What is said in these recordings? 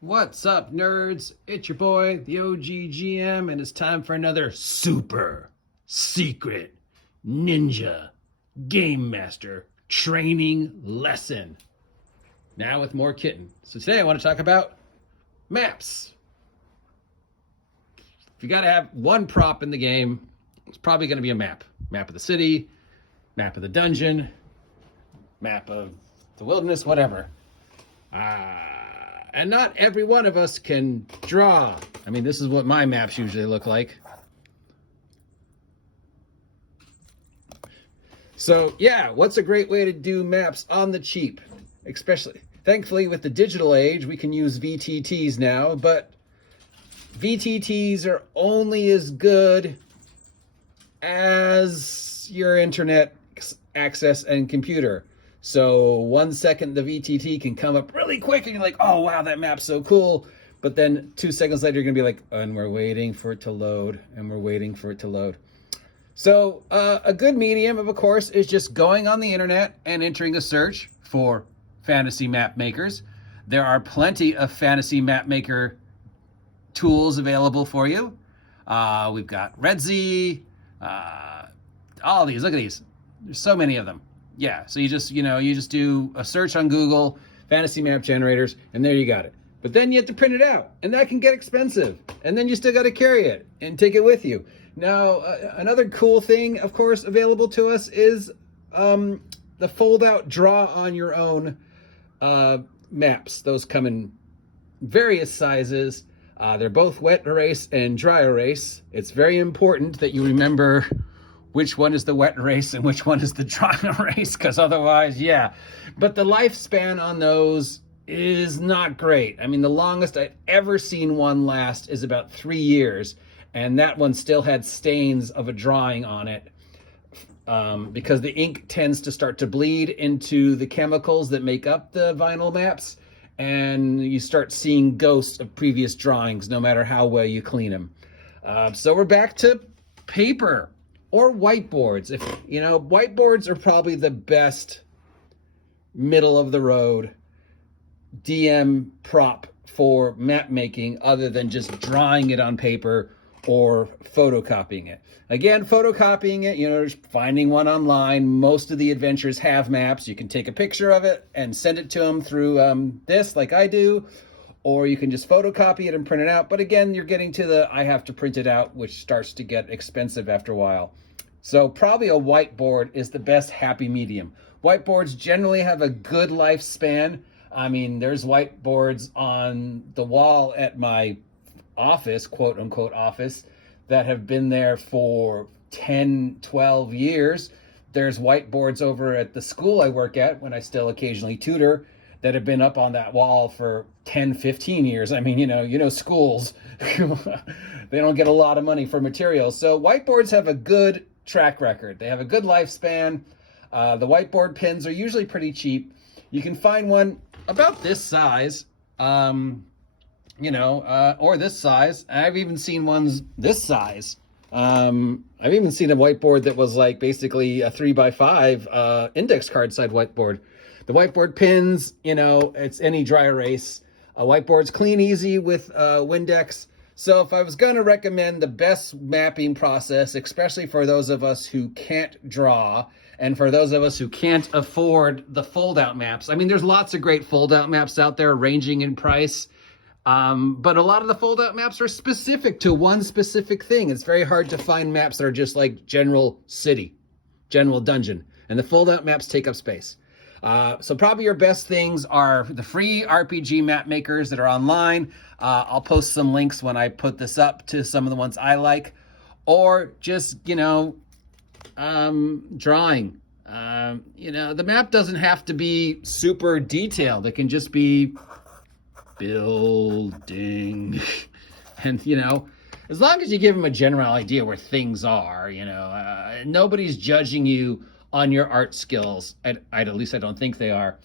What's up, nerds? It's your boy, the OGGM, and it's time for another super secret ninja game master training lesson. Now with more kitten. So today I want to talk about maps. If you got to have one prop in the game, it's probably going to be a map. Map of the city, map of the dungeon, map of the wilderness, whatever. And not every one of us can draw. I mean, this is what my maps usually look like. So yeah, what's a great way to do maps on the cheap? Especially, thankfully with the digital age, we can use VTTs now, but VTTs are only as good as your internet access and computer. So 1 second the VTT can come up really quick and you're like, oh wow, that map's so cool. But then 2 seconds later, you're gonna be like, and we're waiting for it to load, and we're waiting for it to load. So a good medium, of course, is just going on the internet and entering a search for fantasy map makers. There are plenty of fantasy map maker tools available for you. We've got Redzi, all these, look at these. There's so many of them. Yeah, so you just do a search on Google, fantasy map generators, and there you got it. But then you have to print it out, and that can get expensive. And then you still got to carry it and take it with you. Now, another cool thing, of course, available to us is the fold-out draw on your own maps. Those come in various sizes. They're both wet erase and dry erase. It's very important that you remember which one is the wet erase and which one is the dry erase, because otherwise, yeah. But the lifespan on those is not great. I mean, the longest I've ever seen one last is about 3 years, and that one still had stains of a drawing on it because the ink tends to start to bleed into the chemicals that make up the vinyl maps, and you start seeing ghosts of previous drawings no matter how well you clean them. So we're back to paper. Or whiteboards. If you know, whiteboards are probably the best middle of the road DM prop for map making, other than just drawing it on paper or photocopying it. Again, photocopying it, just finding one online. Most of the adventures have maps. You can take a picture of it and send it to them through this, like I do, or you can just photocopy it and print it out. But again, you're getting to the I have to print it out, which starts to get expensive after a while. So probably a whiteboard is the best happy medium. Whiteboards generally have a good lifespan. I mean, there's whiteboards on the wall at my office, quote unquote office, that have been there for 10, 12 years. There's whiteboards over at the school I work at, when I still occasionally tutor, that have been up on that wall for 10, 15 years. I mean, schools, they don't get a lot of money for materials. So whiteboards have a good track record. They have a good lifespan. The whiteboard pins are usually pretty cheap. You can find one about this size, or this size. I've even seen ones this size. I've even seen a whiteboard that was like basically a 3x5 index card side whiteboard. The whiteboard pins, it's any dry erase. Whiteboard's clean, easy with Windex. So if I was going to recommend the best mapping process, especially for those of us who can't draw, and for those of us who can't afford the fold-out maps, I mean, there's lots of great fold-out maps out there ranging in price. But a lot of the fold-out maps are specific to one specific thing. It's very hard to find maps that are just like general city, general dungeon. And the fold-out maps take up space. So probably your best things are the free RPG map makers that are online. I'll post some links when I put this up to some of the ones I like. Or just, drawing. The map doesn't have to be super detailed. It can just be building. And, as long as you give them a general idea where things are, nobody's judging you on your art skills. At least I don't think they are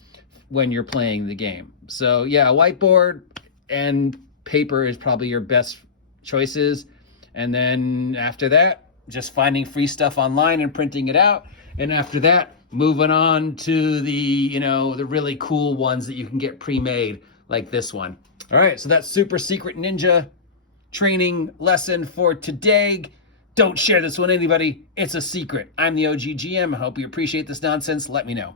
when you're playing the game. So yeah, whiteboard and paper is probably your best choices. And then after that, just finding free stuff online and printing it out. And after that, moving on to the, the really cool ones that you can get pre-made, like this one. All right, so that's super secret ninja training lesson for today. Don't share this with anybody. It's a secret. I'm the OG GM. I hope you appreciate this nonsense. Let me know.